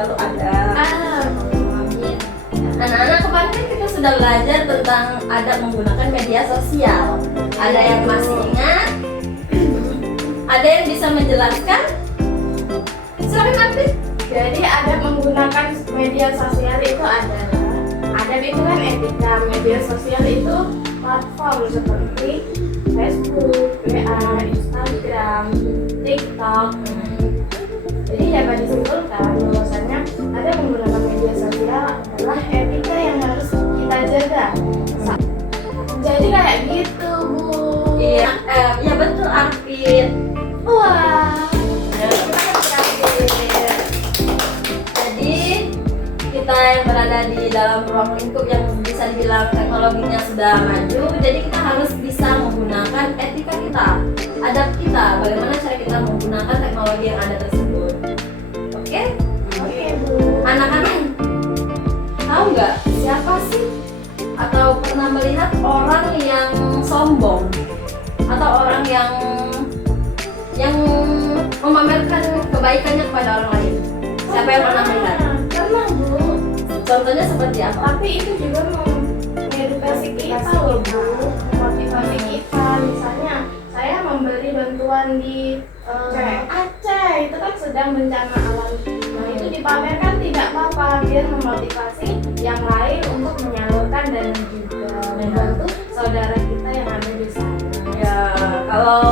selalu ada. Amin. Anak-anak, kemarin kan kita sudah belajar tentang adab menggunakan media sosial. Ada yang masih ingat? Ada yang bisa menjelaskan? Silakan Arvin. Jadi adab menggunakan media sosial itu adalah adab itu kan etika. Media sosial itu platform seperti Facebook, WA, Instagram, TikTok. Jadi dapat disimpulkan bahwasanya adab menggunakan media sosial adalah etika yang harus kita jaga. Jadi kayak gitu, Bu. Iya, ya betul Arvin. Wah. Terima kasih Arvin. Jadi kita yang berada di dalam ruang lingkup yang bisa dibilang teknologinya sudah maju, jadi kita harus bisa menggunakan etika kita, adab kita, bagaimana cara kita menggunakan teknologi yang ada tersebut. Oke? Oke, Bu. Anak-anak, tahu nggak siapa sih atau pernah melihat orang yang sombong atau orang yang memamerkan kebaikannya kepada orang lain? Siapa yang pernah melihat? Pernah, Bu. Contohnya seperti apa? Tapi itu juga mengedukasi kita loh, Bu. Motivasi kita. Misalnya saya memberi bantuan di Aceh, itu kan sedang bencana alam. Nah, itu dipamerkan tidak apa-apa, biar memotivasi yang lain untuk menyalurkan dana juga membantu saudara kita yang ada di sana. Ya, kalau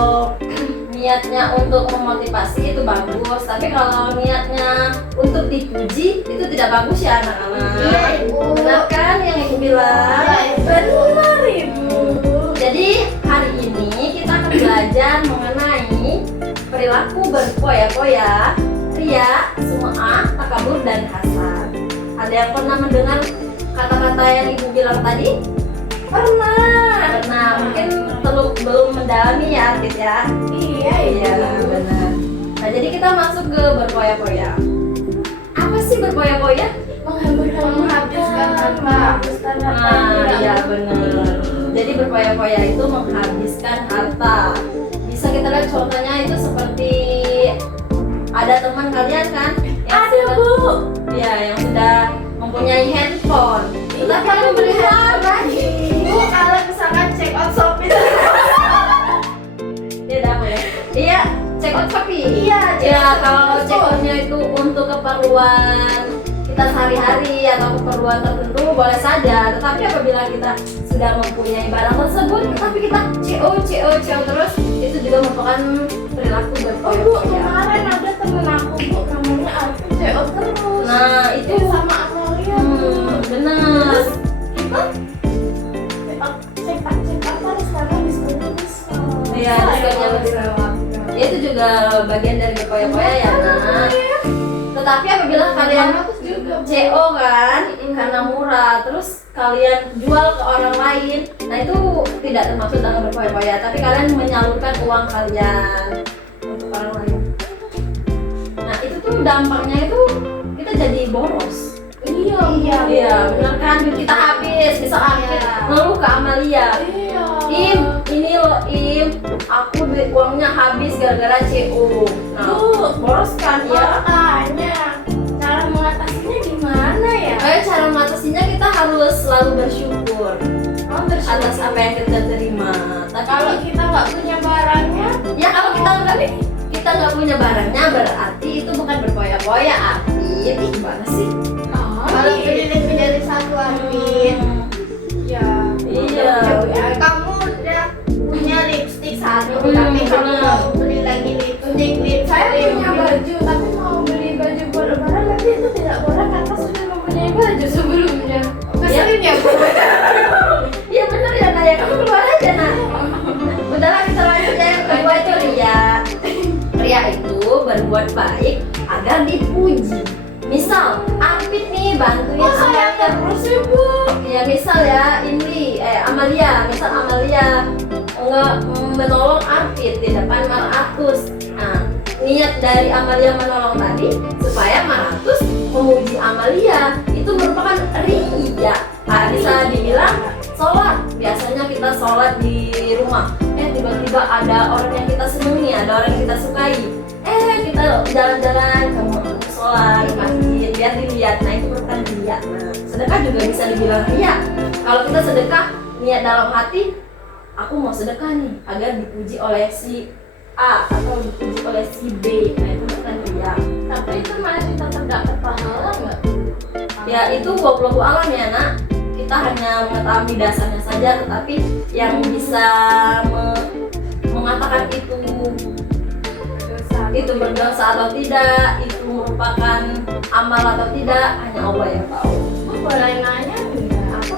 niatnya untuk memotivasi itu bagus, tapi kalau niatnya untuk dipuji itu tidak bagus ya anak-anak. Iya, Ibu. Benar kan yang Ibu bilang? Benar, Ibu. Jadi hari ini kita akan belajar mengenai perilaku berpoya-poya, ria, sum'ah, takabur, dan hasad. Ada yang pernah mendengar kata-kata yang Ibu bilang tadi? Pernah. Mungkin belum mendalami ya Arvin ya. Iya, Iya, benar. Nah, jadi kita masuk ke berpoya-poya. Apa sih berpoya-poya? Menghabiskan harta. Nah, iya benar. Jadi berpoya-poya itu menghabiskan harta. Bisa kita lihat contohnya itu seperti ada teman kalian kan? Ada, Bu. Ya, yang sudah mempunyai handphone. Tetapi kalian membeli handphone lagi. Bu, kalau misalkan check out Shopee. Dia apa ya? Iya, check out Shopee. Iya, Ya, kalau check outnya itu untuk keperluan kita sehari-hari atau keperluan tertentu boleh saja. Tetapi apabila kita sudah mempunyai barang tersebut, tetapi kita CO terus, itu juga merupakan perilaku Bu, berpoya-poya. kemarin ada temen aku, Bu, namanya Arvin CO terus. Nah, itu sama Amalia, Bu. benar. Kita cetak terus karena diskonnya besar. Iya, diskonnya besar. Ya, itu juga bagian dari berpoya-poya ya, Nak. Tetapi apabila kalian CO kan, karena murah, terus kalian jual ke orang lain, nah itu tidak termasuk dalam berpoya-poya, tapi kalian menyalurkan uang kalian untuk orang lain. Nah, itu tuh dampaknya itu kita jadi boros. Iya, benar kan? Duit kita habis, bisa Arvin ngeluh ke Amalia. Iya. Im, ini loh Im, aku duit uangnya habis gara-gara CO. Nah, Bu, boros kan ya? makanya cara mengatasinya gimana ya? Cara mengatasinya kita harus selalu bersyukur atas apa yang kita terima. Tapi Kalau kita nggak punya barangnya, ya kalau kita nggak punya barangnya, berarti itu bukan berpoya-poya, Arvin. Ih, gimana sih? kalau beli lebih dari satu Arvin, ya. Iya. Kamu udah punya lipstik satu, Hmm, tapi kamu benar. mau beli lagi lipstik. Saya punya baju, tapi mau beli baju buat lebaran, tapi itu tidak boleh karena sudah mempunyai baju sebelumnya. Keselin ya, Bu. Iya bener ya Naya, kamu keluar aja Nah. Udahlah kita lanjut ya, yang kedua itu ria. Ria itu berbuat baik agar dipuji. Misal, Arvin nih bantuin Saya Amalia. terus ya, Bu. Ya misal ya, Amalia, misal Amalia menolong Arvin di depan Maratus. Nah, niat dari Amalia menolong tadi supaya Maratus memuji Amalia, itu merupakan ria. Nah, bisa dibilang sholat. Biasanya kita sholat di rumah, tiba-tiba ada orang yang kita senangi, ada orang yang kita sukai, kita jalan-jalan ke sholat di masjid. dilihat. Nah itu merupakan riya. Nah sedekah juga bisa dibilang riya. Kalau kita sedekah niat dalam hati, aku mau sedekah nih agar dipuji oleh si A atau dipuji oleh si B. Nah itu bukan riya. Tapi itu masih tetap dapat pahala nggak? Ya itu wallahu alam ya nak. Kita hanya mengetahui dasarnya saja, tetapi yang bisa mengatakan itu berdosa atau tidak, itu merupakan amal atau tidak, hanya Allah yang tahu. Boleh nanya enggak? Apa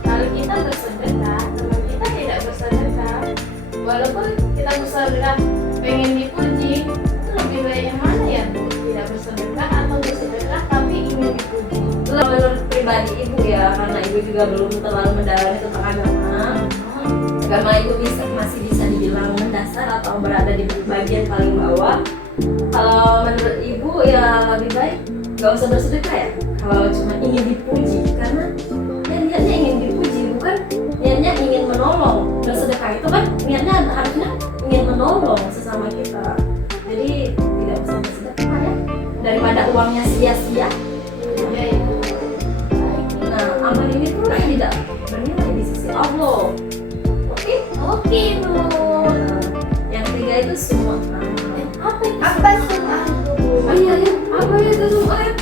kalau kita bersedekah, teman kita tidak bersedekah, walaupun kita bersedekah pengen dipuji, itu lebih baik yang mana ya Bu? Tidak bersedekah atau bersedekah tapi ingin dipuji? Menurut pribadi ibu ya, karena ibu juga belum terlalu mendalami tentang agama ibu masih bisa dibilang mendasar atau berada di bagian paling bawah. Kalau menurut ibu ya lebih baik gak usah bersedekah ya, kalau cuma ingin dipuji, karena ya niatnya ingin dipuji, bukan niatnya ingin menolong. Bersedekah itu kan niatnya harusnya ingin menolong sesama kita, jadi tidak usah bersedekah ya, daripada uangnya sia-sia. Ya itu. Nah amal ini tuh tidak bernilai di sisi Allah. Oke Bu. Nah, yang ketiga itu semua. Apa itu? Apa semua? Oh iya ya, apa itu semua ya?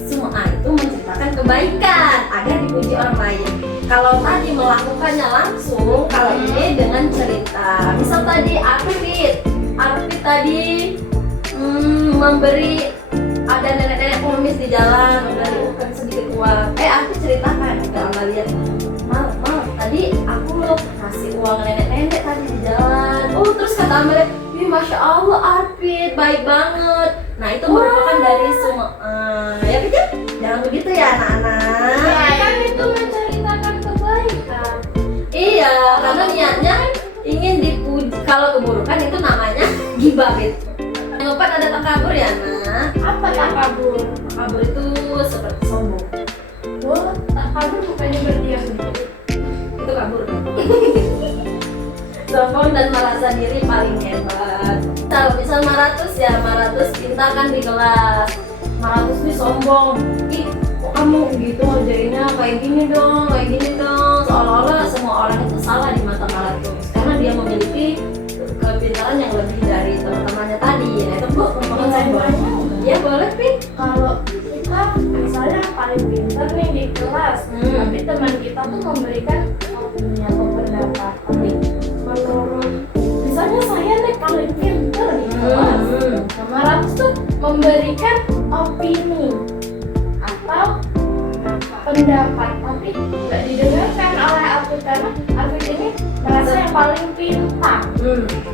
Semua itu menciptakan kebaikan agar dipuji orang lain. Kalau tadi melakukannya langsung, kalau ini dengan cerita. Misal tadi Arfit tadi memberi, ada nenek-nenek pengemis di jalan, memberikan sedikit uang. Arfit ceritakan ke Amalia, Mal, tadi aku kasih uang nenek-nenek tadi di jalan. Oh terus kata Amalia, Masya Allah Arfit, baik banget. Nah itu merupakan dari semua ya kan? Jangan begitu ya anak-anak. Ya, kan itu menceritakan kebaikan. Iya, karena niatnya ingin dipuji. Kalau keburukan itu namanya ghibah gitu. Yang keempat ada takabur ya nak. Apa takabur? Takabur itu seperti sombong. Oh, takabur bukannya berdiam diri. Itu kabur. Sombong dan merasa diri paling hebat. Kalau misal Maratus ya, Maratus pintar kan di kelas. Maratus nih sombong. Ih, kok kamu gitu ngerjainnya kayak gini dong. Seolah-olah semua orang itu salah di mata Maratus, karena dia memiliki kepintaran yang lebih dari teman-temannya tadi. Nah itu Bu, merupakan sombong. Ya boleh Pi. Kalau kita misalnya paling pintar nih di kelas, tapi teman kita tuh memberikan opini atau pendapat. Tapi menurut misalnya saya nih paling pintar di kelas, sama Ratus tuh memberikan opini atau pendapat, tapi nggak didengarkan oleh Alfit karena Alfit ini merasa yang paling pintar,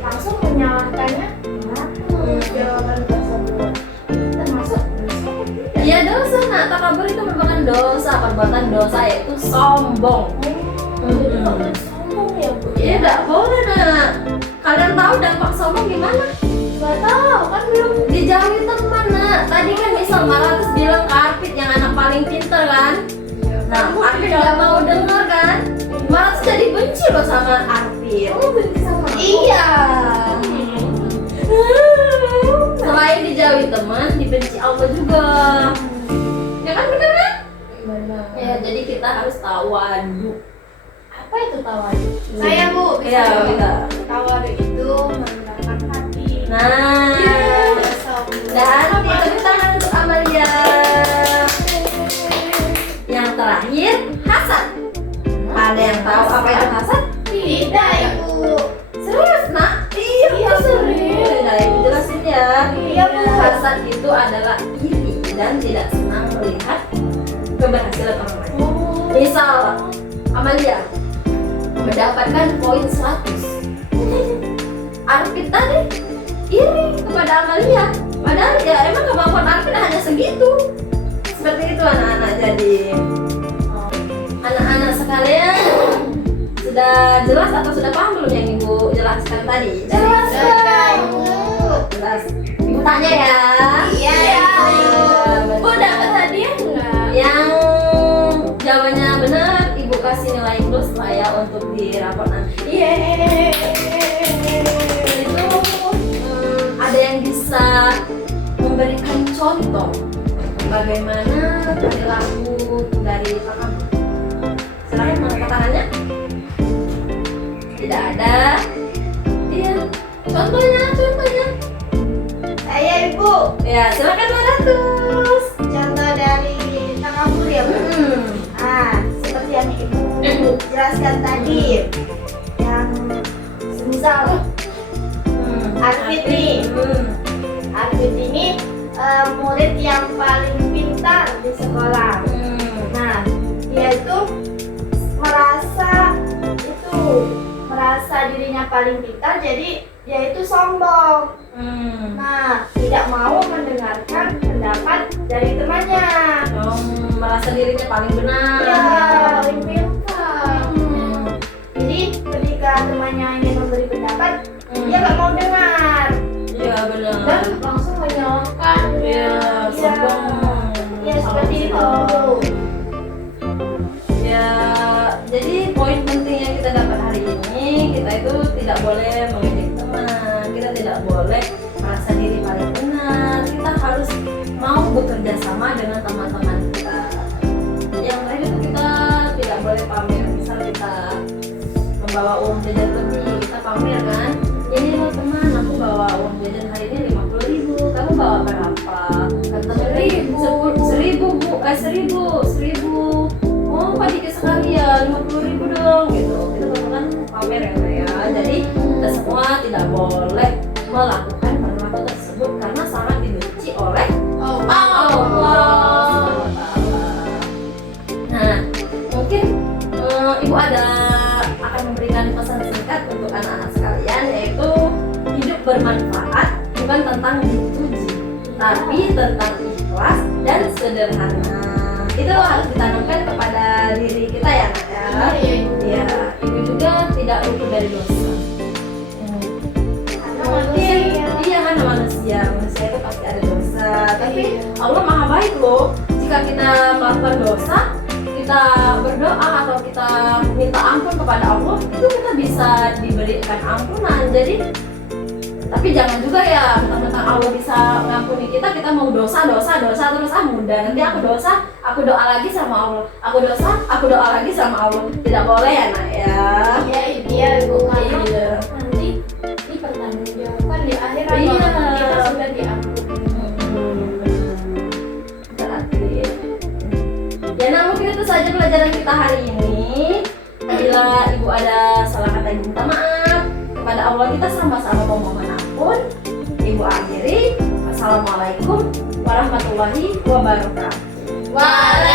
langsung menyalahkannya Ratus jawaban tersebut. Termasuk dosa atau tidak? Iya dosa nak, takabur itu merupakan dosa, perbuatan dosa yaitu sombong. Jadi kok sombong ya Bu? Iya tidak boleh nak. Kalian tahu dampak sombong gimana? Gak tahu kan belum. Dijauhi teman nak. Tadi kan misal Maratus bilang ke Arfit yang anak paling pintar kan. Nah Arfit nggak mau dengar kan. Maratus jadi benci loh sama Arfit. Kamu benci sama aku? Iya. Selain dijauhi teman, dibenci Allah juga. Ya kan benar kan? Benar. Ya jadi kita harus tawadu. Apa itu tawadu? Saya Bu, bisa Iya, dong. bisa. Tawadu itu merendahkan hati. Nah, dan tepuk tangan untuk Amalia. Yang terakhir, hasad. Ada yang tahu apa itu hasad? Tidak Ibu. Serius nak? Iya, serius. Nah, ibu jelasin ya. Iya, Bu. Hasad itu adalah iri dan tidak senang melihat keberhasilan orang lain. Misal Amalia mendapatkan poin 100, Arfit tadi iri kepada Amalia, padahal ya emang kemampuan Arfit hanya segitu. Seperti itu anak-anak. Jadi anak-anak sekalian, sudah jelas atau sudah paham belum yang ibu jelaskan tadi? Jelas, Jelas. Ibu tanya ya. Iya. Bu dapat hadiah nggak? Yang jawabannya benar, ibu kasih nilai plus lah ya untuk di rapor nanti. Itu ada yang bisa memberikan contoh contoh bagaimana perilaku dari kakak. Silakan mengangkat tangannya. Tidak ada. Iya. Contohnya. Saya Ibu. Ya, silakan Maratus. Contoh dari takabur ya Bu. Seperti yang Ibu jelaskan tadi, yang semisal Arvin nih. Arvin ini murid yang paling pintar di sekolah. Nah, dia itu merasa dirinya paling pintar, jadi dia itu sombong. Nah, tidak mau mendengarkan pendapat dari temannya. Merasa dirinya paling benar. Iya, paling pintar. Jadi ketika temannya ingin memberi pendapat, dia nggak mau dengar. Iya benar. Dan langsung menyalahkan. Iya, sombong. Iya, seperti itu. Ya, jadi poin penting yang kita dapat hari ini, kita itu tidak boleh mengejek teman, kita tidak boleh merasa diri paling benar, kita harus mau bekerja sama dengan teman-teman kita. Yang lain itu kita tidak boleh pamer, misal kita membawa uang jajan lebih, kita pamer kan, ini loh teman, aku bawa uang jajan hari ini 50.000, kamu bawa berapa? Kata teman 1.000 bu, 1.000. Oh, kok dikit sekali ya, 50.000 dong gitu. Itu merupakan pamer ya. Jadi kita semua tidak boleh melakukan perilaku tersebut karena sangat dibenci oleh Allah. Nah, mungkin Ibu akan memberikan pesan singkat untuk anak-anak sekalian, yaitu hidup bermanfaat bukan tentang dipuji, tapi tentang ikhlas dan sederhana. Itu harus ditanamkan kepada diri kita ya Nak ya. Iya, Ibu juga tidak luput dari dosa. Mungkin iya kan manusia itu pasti ada dosa. Tapi Allah Maha baik loh. Jika kita melakukan dosa, kita berdoa atau kita minta ampun kepada Allah, itu kita bisa diberikan ampunan. Jadi tapi jangan juga ya mentang-mentang Allah bisa mengampuni kita mau dosa terus mudah. Nanti aku dosa, aku doa lagi sama Allah. Aku dosa, aku doa lagi sama Allah. Tidak boleh ya Nak ya. Iya Ibu, karena Iya. nanti dipertanggungjawabkan di akhirat. Iya. Kita sudah diampuni. Berarti ya nah mungkin itu saja pelajaran kita hari ini. Bila Ibu ada salah kata, Ibu minta maaf kepada Allah. Kita sama-sama memohon ampun. Ibu akhiri. Assalamualaikum warahmatullahi wabarakatuh. Waalaikumsalam.